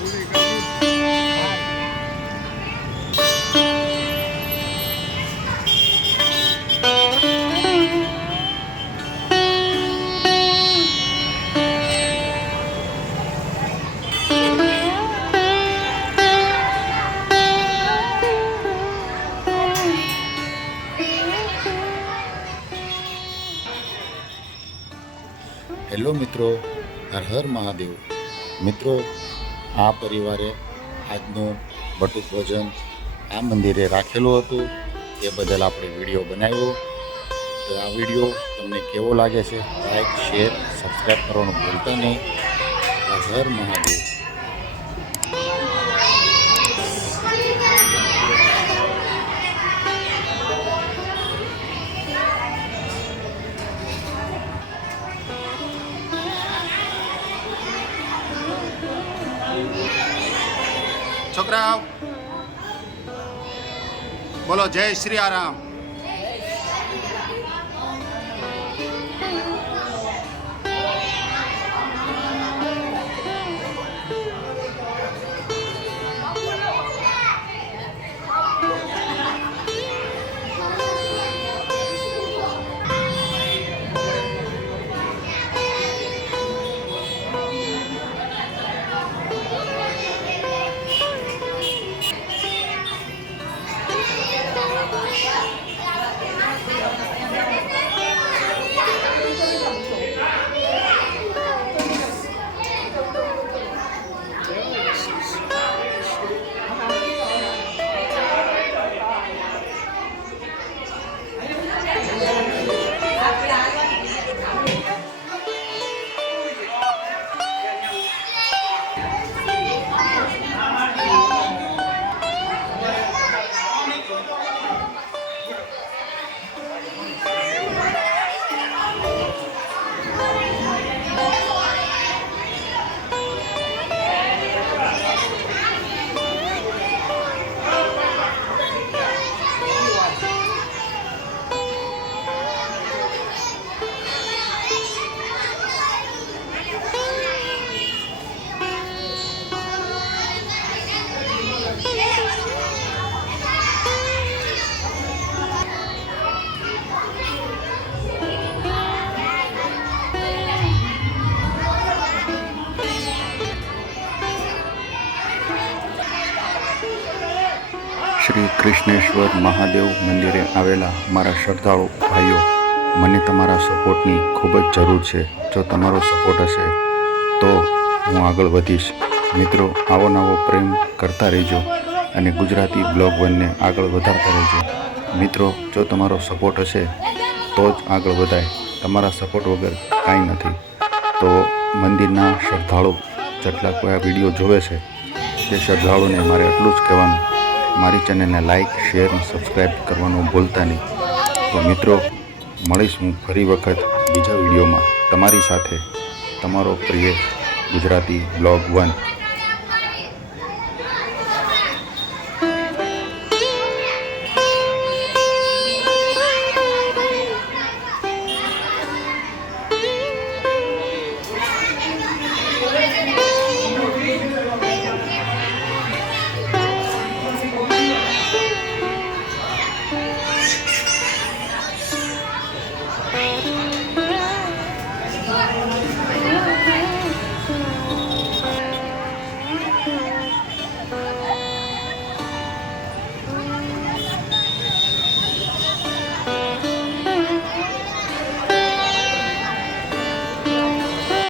Hello મિત્રો, હર હર મહાદેવ। મિત્રો, આ પરિવારે આજનું બટુક ભોજન આ મંદિરે રાખેલું હતું, એ બદલ આપણે વિડીયો બનાવ્યો। તો આ વિડીયો તમને કેવો લાગે છે, લાઈક શેર સબસ્ક્રાઈબ કરવાનું ભૂલતા નહીં। હર હર મહાદેવ। છોકરાઓ બોલો જય શ્રી આરામ। શ્રી કૃષ્ણેશ્વર મહાદેવ મંદિરે આવેલા મારા શ્રદ્ધાળુ ભાઈઓ, મને તમારા સપોર્ટની ખૂબ જ જરૂર છે। જો તમારો સપોર્ટ હશે તો હું આગળ વધીશ। મિત્રો, આવો નવો પ્રેમ કરતા રહેજો અને ગુજરાતી બ્લોગ વનને આગળ વધારતા રહેજો। મિત્રો, જો તમારો સપોર્ટ હશે તો જ આગળ વધાય, તમારા સપોર્ટ વગર કાંઈ નથી। તો મંદિરના શ્રદ્ધાળુ જેટલા કોઈ આ વિડીયો જોવે છે તે શ્રદ્ધાળુને મારે એટલું જ કહેવાનું, મારી ચેનલને લાઈક શેર અને સબસ્ક્રાઈબ કરવાનું ભૂલતા નહીં। તો મિત્રો, મળીશું ફરી વખત બીજા વિડીયોમાં તમારી સાથે, તમારો પ્રિય ગુજરાતી બ્લોગ વન।